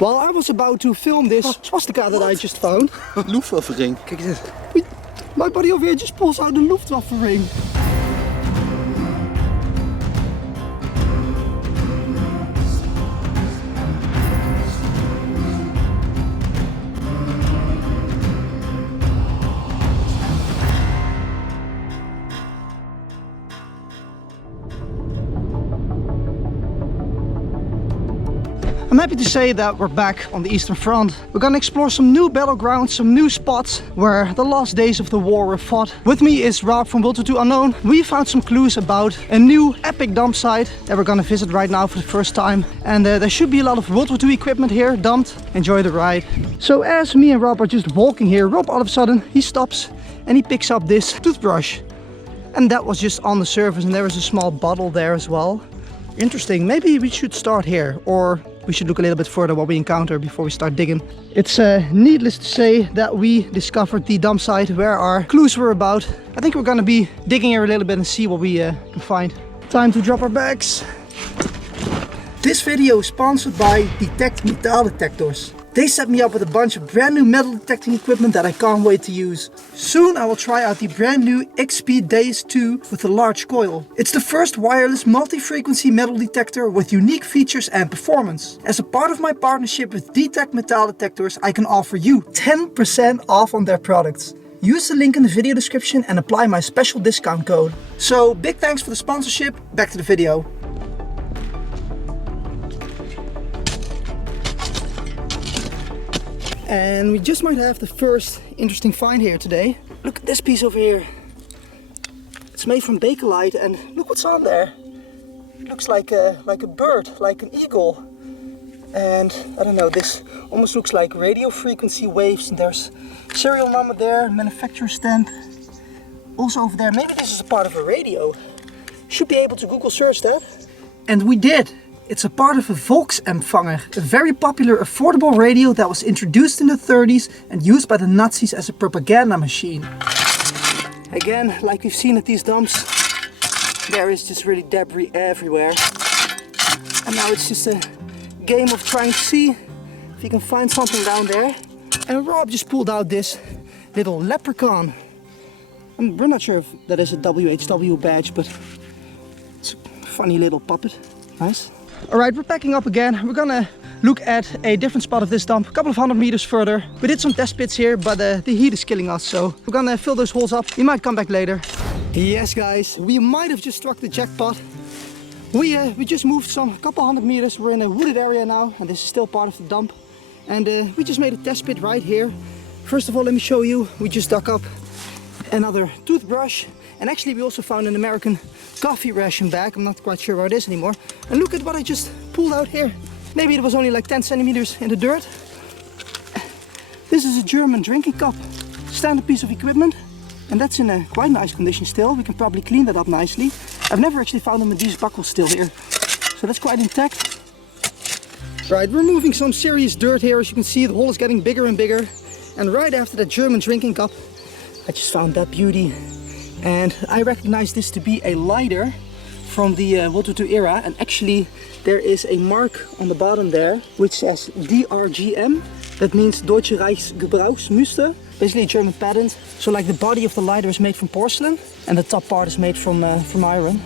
While I was about to film this swastika that I just found. Luftwaffe ring. Kijk eens dit. My buddy over here just pulls out the Luftwaffe ring. I'm happy to say that we're back on the Eastern Front. We're gonna explore some new battlegrounds, some new spots where the last days of the war were fought. With me is Rob from WW2 Unknown. We found some clues about a new epic dump site that we're gonna visit right now for the first time. And there should be a lot of WW2 equipment here dumped. Enjoy the ride. So as me and Rob are just walking here, Rob all of a sudden he stops and he picks up this toothbrush. And that was just on the surface, and there was a small bottle there as well. Interesting, maybe we should start here, or we should look a little bit further what we encounter before we start digging. It's needless to say that we discovered the dump site where our clues were about. I think we're gonna be digging here a little bit and see what we can find. Time to drop our bags. This video is sponsored by Detect metal detectors. They set me up with a bunch of brand new metal detecting equipment that I can't wait to use. Soon I will try out the brand new XP Days 2 with a large coil. It's the first wireless multi-frequency metal detector with unique features and performance. As a part of my partnership with Detect metal detectors, I can offer you 10% off on their products. Use the link in the video description and apply my special discount code. So big thanks for the sponsorship, back to the video. And we just might have the first interesting find here today. Look at this piece over here. It's made from bakelite, and look what's on there. It looks like a bird, like an eagle. And I don't know, this almost looks like radio frequency waves. And there's serial number there, manufacturer stamp. Also over there, maybe this is a part of a radio. Should be able to Google search that. And we did. It's a part of a Volksempfänger, a very popular affordable radio that was introduced in the 30s and used by the Nazis as a propaganda machine. Again, like we've seen at these dumps, there is just really debris everywhere. And now it's just a game of trying to see if you can find something down there. And Rob just pulled out this little leprechaun. We're not sure if that is a WHW badge, but it's a funny little puppet. Nice. Alright, we're packing up again. We're gonna look at a different spot of this dump, a couple of 100 meters further. We did some test pits here, but the heat is killing us, so we're gonna fill those holes up. We might come back later. Yes guys, we might have just struck the jackpot. We just moved a couple 100 meters. We're in a wooded area now, and this is still part of the dump. And we just made a test pit right here. First of all, let me show you, we just dug up another toothbrush. And actually we also found an American coffee ration bag. I'm not quite sure where it is anymore. And look at what I just pulled out here. Maybe it was only like 10 centimeters in the dirt. This is a German drinking cup. Standard piece of equipment. And that's in a quite nice condition still. We can probably clean that up nicely. I've never actually found them with these buckles still here. So that's quite intact. Right, we're moving some serious dirt here. As you can see, the hole is getting bigger and bigger. And right after that German drinking cup, I just found that beauty. And I recognize this to be a lighter from the WW2 era, and actually there is a mark on the bottom there which says DRGM. That means Deutsche Reichsgebrauchsmuster, basically a German patent. So like the body of the lighter is made from porcelain and the top part is made from iron.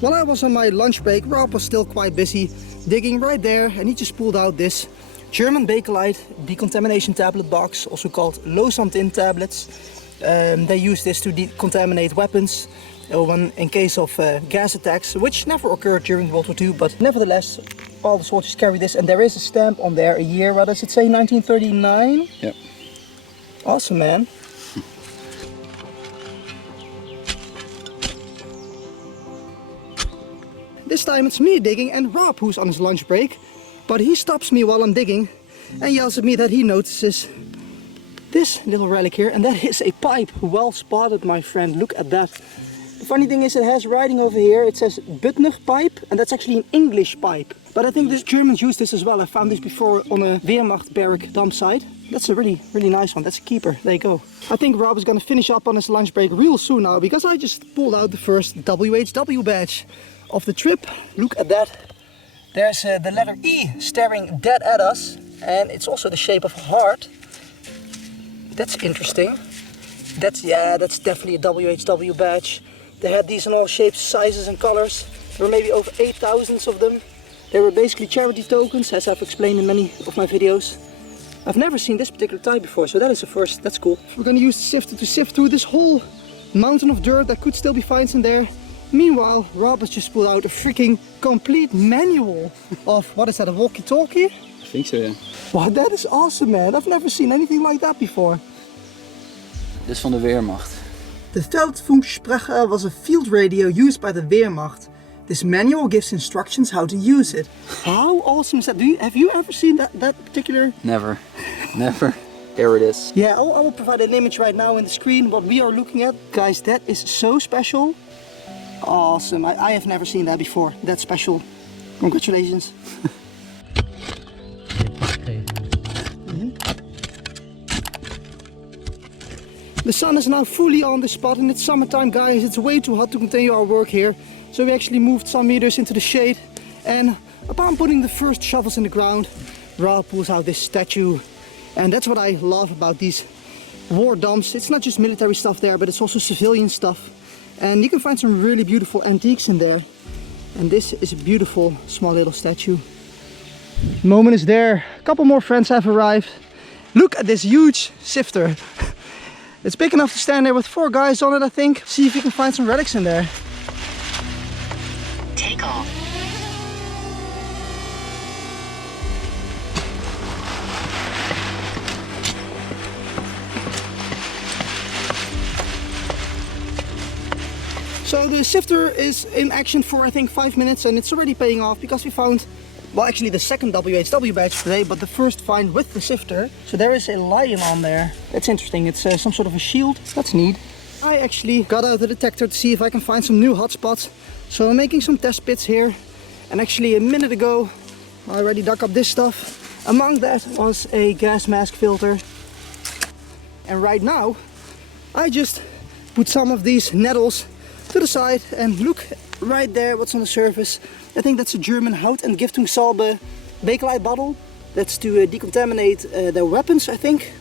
While I was on my lunch break, Rob was still quite busy digging right there, and he just pulled out this German bakelite decontamination tablet box, also called Losantin tablets. They use this to decontaminate weapons in case of gas attacks, which never occurred during World War II, but nevertheless all the soldiers carry this, and there is a stamp on there, a year, what does it say, 1939? Yep. Awesome, man. This time it's me digging and Rob who's on his lunch break, but he stops me while I'm digging and yells at me that he notices this little relic here, and that is a pipe. Well spotted, my friend, look at that. The funny thing is it has writing over here, it says Büttner pipe, and that's actually an English pipe. But I think the Germans use this as well. I found this before on a Wehrmacht barrack dump site. That's a really nice one, that's a keeper, there you go. I think Rob is gonna finish up on his lunch break real soon now, because I just pulled out the first WHW badge of the trip. Look at that. There's the letter E staring dead at us. and it's also the shape of a heart. That's interesting. That's definitely a WHW badge. They had these in all shapes, sizes and colors. There were maybe over 8,000 of them. They were basically charity tokens, as I've explained in many of my videos. I've never seen this particular type before, so that is a first. That's cool. We're gonna use the sifter to sift through this whole mountain of dirt. That could still be finds in there. Meanwhile, Rob has just pulled out a freaking complete manual of, what is that, a walkie-talkie? I think so, yeah. Wow, that is awesome, man. I've never seen anything like that before. Dit is van de Wehrmacht. The Feldfunksprecher was a field radio used by the Wehrmacht. This manual gives instructions how to use it. How awesome is that? Have you ever seen that particular? Never. Never. There it is. Yeah, I will provide an image right now in the screen what we are looking at. Guys, that is so special. Awesome. I have never seen that before. That's special. Congratulations. The sun is now fully on the spot and it's summertime, guys. It's way too hot to continue our work here. So we actually moved some meters into the shade, and upon putting the first shovels in the ground, Rob pulls out this statue. And that's what I love about these war dumps. It's not just military stuff there, but it's also civilian stuff. And you can find some really beautiful antiques in there. And this is a beautiful small little statue. The moment is there. A couple more friends have arrived. Look at this huge sifter. It's big enough to stand there with 4 guys on it, I think. See if you can find some relics in there. Take off. So the sifter is in action for I think 5 minutes, and it's already paying off because we found, well, actually the second WHW badge today, but the first find with the sifter. So there is a lion on there. That's interesting. It's some sort of a shield. That's neat. I actually got out the detector to see if I can find some new hotspots. So I'm making some test pits here. And actually a minute ago, I already dug up this stuff. Among that was a gas mask filter. And right now, I just put some of these nettles to the side, and look right there what's on the surface. I think that's a German Hout- and Giftungssalbe bakelite bottle. That's to decontaminate their weapons, I think.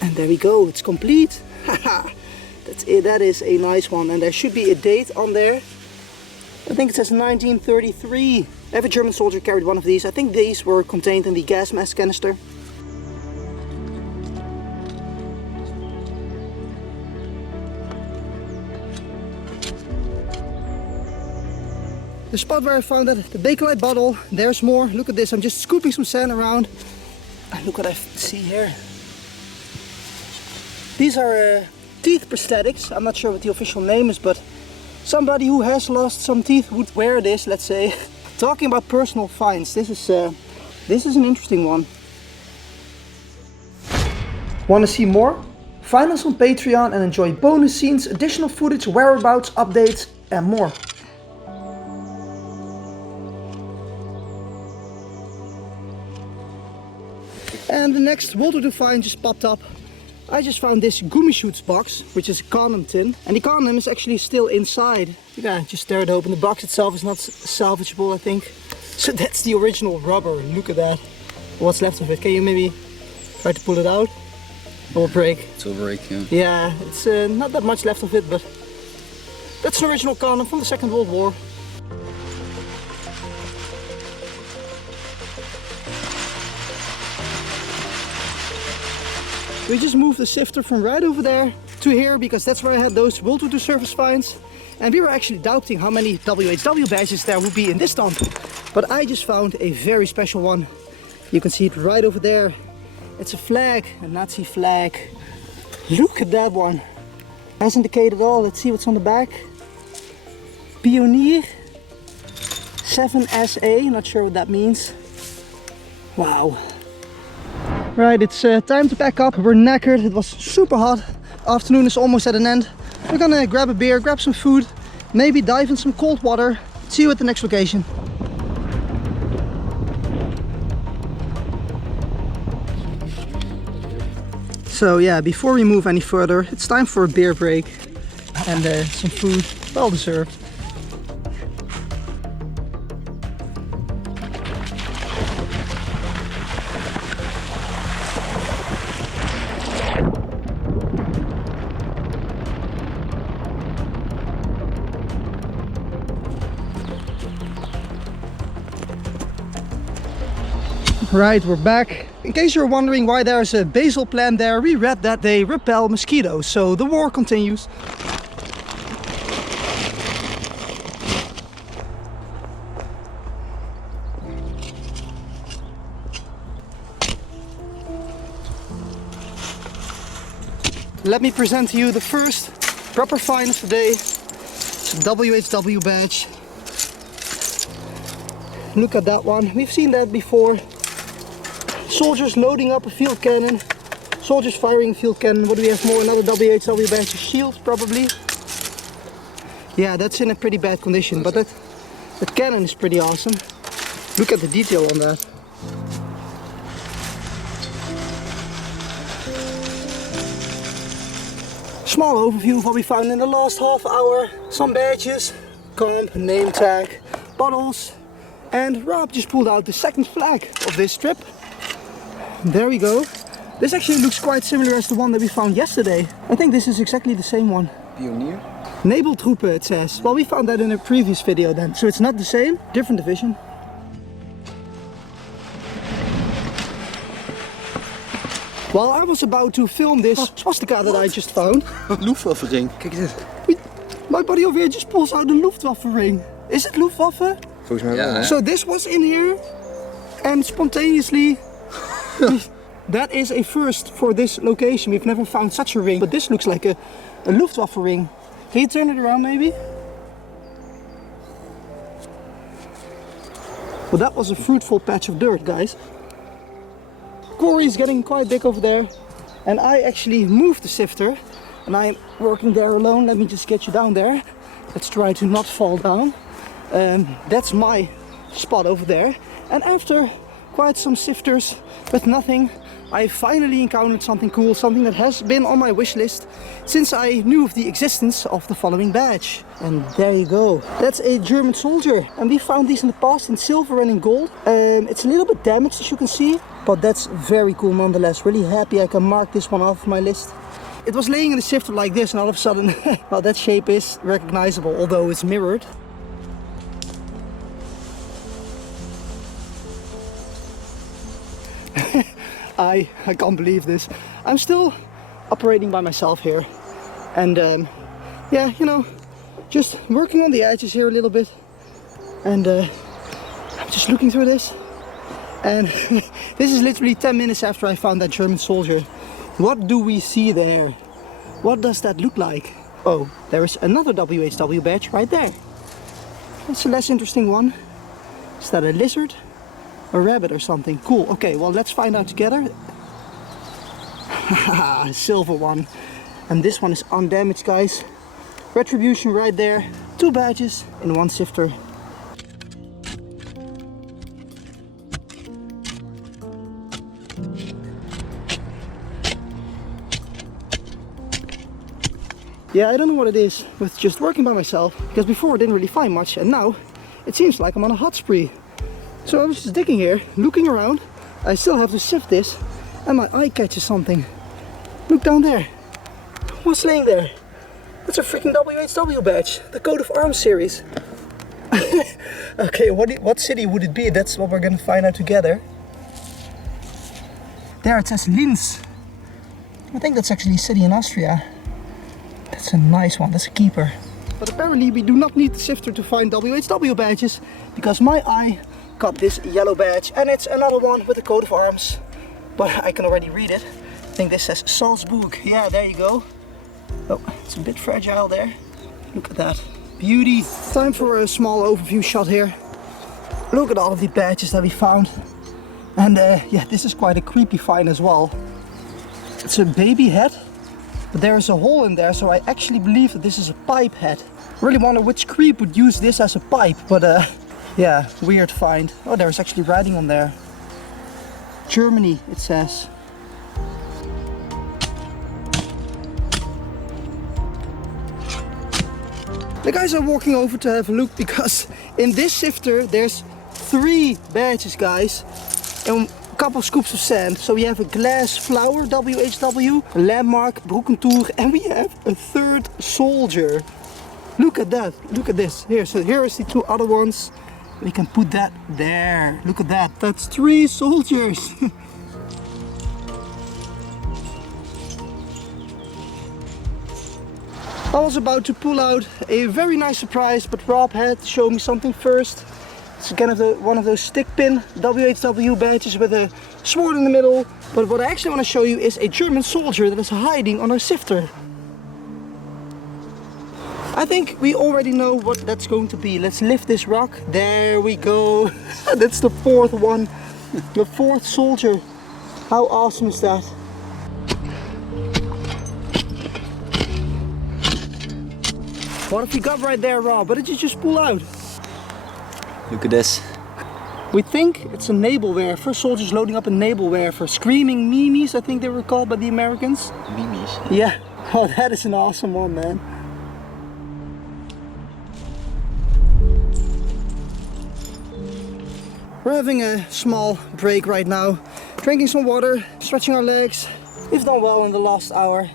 And there we go, it's complete. That's it. That is a nice one, and there should be a date on there. I think it says 1933. Every German soldier carried one of these. I think these were contained in the gas mask canister. The spot where I found that, the bakelite bottle, there's more. Look at this, I'm just scooping some sand around. And look what I see here. These are teeth prosthetics. I'm not sure what the official name is, but somebody who has lost some teeth would wear this, let's say. Talking about personal finds, this is an interesting one. Want to see more? Find us on Patreon and enjoy bonus scenes, additional footage, whereabouts, updates and more. And the next WW2 find just popped up. I just found this Gummishoots box, which is a condom tin, and the condom is actually still inside. Yeah, just tear it open. The box itself is not salvageable, I think. So that's the original rubber. Look at that. What's left of it? Can you maybe try to pull it out? It will break. It will break, yeah. Yeah, it's not that much left of it, but that's an original condom from the Second World War. We just moved the sifter from right over there to here because that's where I had those WW2 surface finds. And we were actually doubting how many WHW badges there would be in this dump. But I just found a very special one. You can see it right over there. It's a flag, a Nazi flag. Look at that one. Hasn't decayed at all. Let's see what's on the back. Pionier 7SA, not sure what that means. Wow. Right, it's time to pack up. We're knackered, it was super hot. Afternoon is almost at an end. We're gonna grab a beer, grab some food, maybe dive in some cold water. See you at the next location. So yeah, before we move any further, it's time for a beer break and some food, well deserved. Right, we're back. In case you're wondering why there's a basil plant there, we read that they repel mosquitoes, so the war continues. Let me present to you the first proper find of the day. It's a WHW badge. Look at that one. We've seen that before. Soldiers loading up a field cannon. Soldiers firing a field cannon. What do we have more? Another WHW badge. A shield probably. Yeah, that's in a pretty bad condition, but that cannon is pretty awesome. Look at the detail on that. Small overview of what we found in the last half hour. Some badges, comp, name tag, bottles, and Rob just pulled out the second flag of this trip. There we go. This actually looks quite similar as the one that we found yesterday. I think this is exactly the same one. Pionier? Nebeltroepen it says. Well, we found that in a previous video then, so it's not the same, different division. While I was about to film this swastika that I just found. Luftwaffe ring. Kijk eens dit. My buddy over here just pulls out the Luftwaffe ring. Is it Luftwaffe? Volgens mij wel. So this was in here and spontaneously that is a first for this location. We've never found such a ring, but this looks like a Luftwaffe ring. Can you turn it around maybe? Well, that was a fruitful patch of dirt, guys. Quarry is getting quite big over there, and I actually moved the sifter and I'm working there alone. Let me just get you down there. Let's try to not fall down. That's my spot over there, and after quite some sifters with nothing, I finally encountered something cool, something that has been on my wish list since I knew of the existence of the following badge. And there you go. That's a German soldier, and we found these in the past in silver and in gold. It's a little bit damaged, as you can see, but that's very cool nonetheless. Really happy I can mark this one off my list. It was laying in the sifter like this, and all of a sudden, well, that shape is recognizable, although it's mirrored. I can't believe this. I'm still operating by myself here, and yeah, you know, just working on the edges here a little bit, and I'm just looking through this, and this is literally 10 minutes after I found that German soldier. What do we see there? What does that look like? Oh, there is another WHW badge right there. That's a less interesting one. Is that a lizard? A rabbit or something? Cool. Okay, well, let's find out together. Silver one. And this one is undamaged, guys. Retribution right there. 2 badges in 1 sifter. Yeah, I don't know what it is with just working by myself, because before I didn't really find much, and now it seems like I'm on a hot spree. So I was just digging here, looking around. I still have to sift this, and my eye catches something. Look down there. What's laying there? That's a freaking WHW badge, the coat of arms series. Okay, what city would it be? That's what we're gonna find out together. There it says Linz. I think that's actually a city in Austria. That's a nice one, that's a keeper. But apparently we do not need the sifter to find WHW badges, because my eye got this yellow badge, and it's another one with a coat of arms, but I can already read it. I think this says Salzburg. Yeah, there you go. Oh, it's a bit fragile there. Look at that. Beauty. Time for a small overview shot here. Look at all of the badges that we found. And yeah, this is quite a creepy find as well. It's a baby head, but there is a hole in there, so I actually believe that this is a pipe head. Really wonder which creep would use this as a pipe, but yeah, weird find. Oh, there's actually writing on there. Germany, it says. The guys are walking over to have a look, because in this sifter there's 3 badges, guys, and a couple of scoops of sand. So we have a glass flower WHW, a landmark, Broekentour, and we have a 3rd soldier. Look at that, look at this. Here, so here is the 2 other ones. we can put that there. Look at that. That's 3 soldiers. I was about to pull out a very nice surprise, but Rob had to show me something first. It's kind of one of those stick pin WHW badges with a sword in the middle. But what I actually want to show you is a German soldier that is hiding on our sifter. I think we already know what that's going to be. Let's lift this rock. There we go. That's the 4th one. The 4th soldier. How awesome is that? What have you got right there, Rob? What did you just pull out? Look at this. We think it's a naval werfer. Soldiers loading up a naval werfer. Screaming memes, I think they were called by the Americans. Memes? Yeah. Oh, that is an awesome one, man. We're having a small break right now. Drinking some water, stretching our legs. We've done well in the last hour.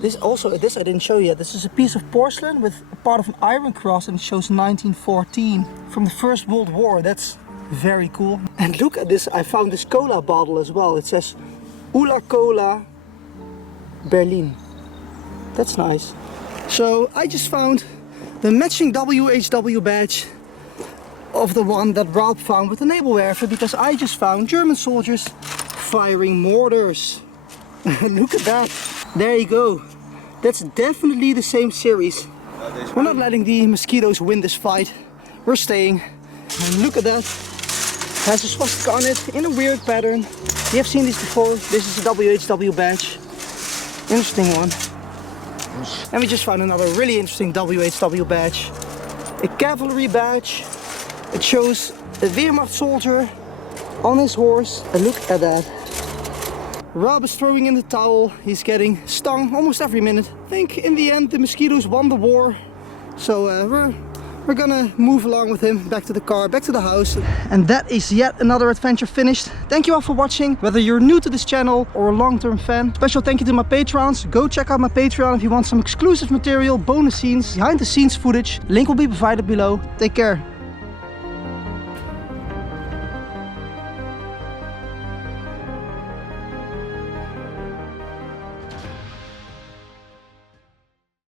This I didn't show you yet. This is a piece of porcelain with a part of an iron cross and it shows 1914 from the First World War. That's very cool. And look at this, I found this cola bottle as well. It says Ula Cola Berlin. That's nice. So I just found the matching WHW badge of the one that Rob found with the naval werfer, because I just found German soldiers firing mortars. Look at that. There you go. That's definitely the same series. We're not letting the mosquitoes win this fight. We're staying. And look at that. It has a swastika on it in a weird pattern. You have seen these before. This is a WHW badge. Interesting one. And we just found another really interesting WHW badge. A cavalry badge. It shows a Wehrmacht soldier on his horse. And look at that. Rob is throwing in the towel. He's getting stung almost every minute. I think in the end the mosquitoes won the war. So we're gonna move along with him back to the car, back to the house. And that is yet another adventure finished. Thank you all for watching. Whether you're new to this channel or a long-term fan. Special thank you to my patrons. Go check out my Patreon if you want some exclusive material, bonus scenes, behind the scenes footage. Link will be provided below. Take care.